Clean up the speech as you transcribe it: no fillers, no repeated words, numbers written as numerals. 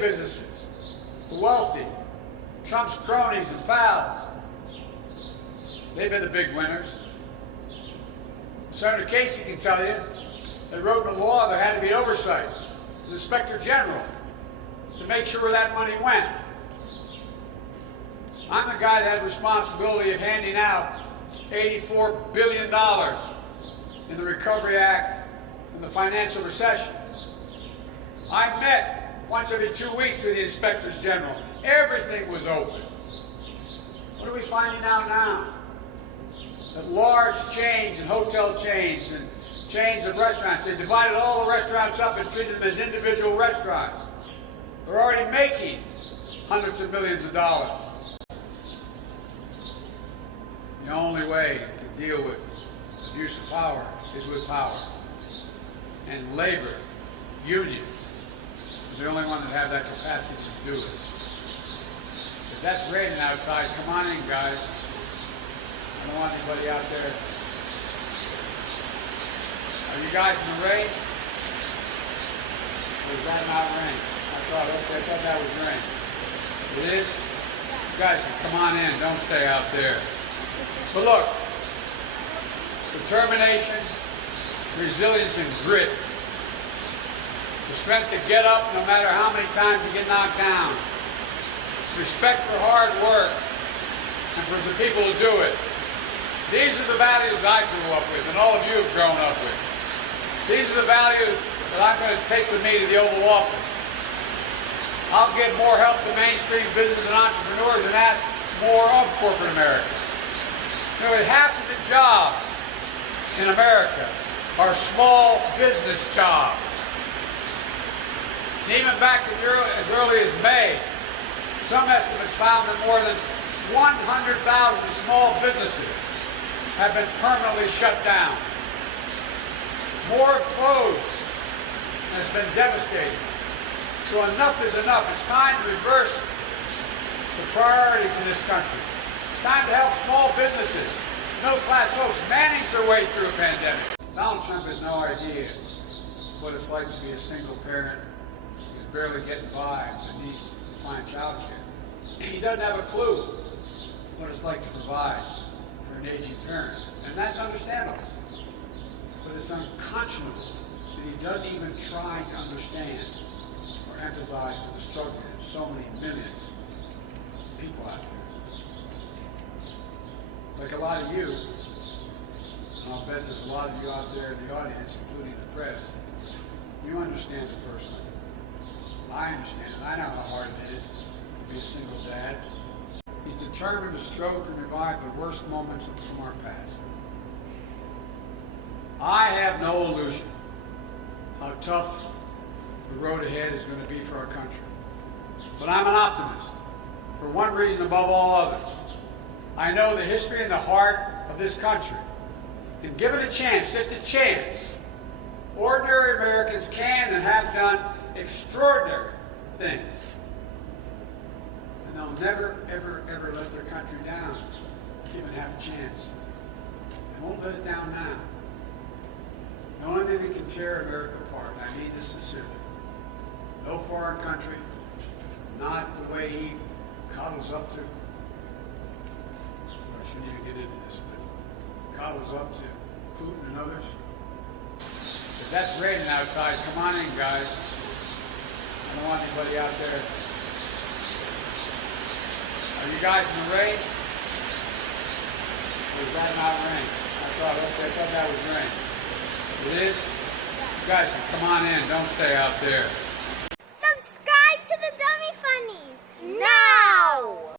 businesses, the wealthy, Trump's cronies and pals. They've been the big winners. Senator Casey can tell you they wrote in the law there had to be oversight, the Inspector General, to make sure where that money went. I'm the guy that had responsibility of handing out $84 billion in the Recovery Act and the financial recession. I met once every 2 weeks with the Inspectors General. Everything was open. What are we finding out now? That large chains and hotel chains and chains of restaurants, they divided all the restaurants up and treated them as individual restaurants. They're already making hundreds of millions of dollars. The only way to deal with abuse of power is with power. And labor, unions, are the only ones that have that capacity to do it. If that's raining outside, come on in, guys. I don't want anybody out there. Are you guys in the rain? Or is that not rain? I thought that was rain. It is? You guys can come on in. Don't stay out there. But look, determination, resilience, and grit. The strength to get up no matter how many times you get knocked down. Respect for hard work and for the people who do it. These are the values I grew up with and all of you have grown up with. These are the values that I'm going to take with me to the Oval Office. I'll give more help to mainstream business and entrepreneurs and ask more of corporate America. You know, half of the jobs in America are small business jobs. And even back as early as May, some estimates found that more than 100,000 small businesses have been permanently shut down. More have closed, and it's been devastating. So enough is enough. It's time to reverse the priorities in this country. It's time to help small businesses, middle-class folks manage their way through a pandemic. Donald Trump has no idea what it's like to be a single parent who's barely getting by and needs to find child care. He doesn't have a clue what it's like to provide for an aging parent, and that's understandable. But it's unconscionable that he doesn't even try to understand or empathize with the struggle of so many millions of people out there. Like a lot of you, and I'll bet there's a lot of you out there in the audience, including the press, you understand it personally. I understand it. I know how hard it is to be a single dad. He's determined to stroke and revive the worst moments from our past. I have no illusion how tough the road ahead is going to be for our country. But I'm an optimist, for one reason above all others. I know the history and the heart of this country. And given a chance, just a chance, ordinary Americans can and have done extraordinary things. And they'll never, ever, ever let their country down, given half a chance. They won't let it down now. The only thing that can tear America apart, and I mean this sincerely, no foreign country, not the way he coddles up to, I shouldn't even get into this, but coddles up to Putin and others. If that's raining outside, come on in, guys. I don't want anybody out there. Are you guys in the rain? Or is that not rain? I thought that was rain. It is? You guys can come on in. Don't stay out there.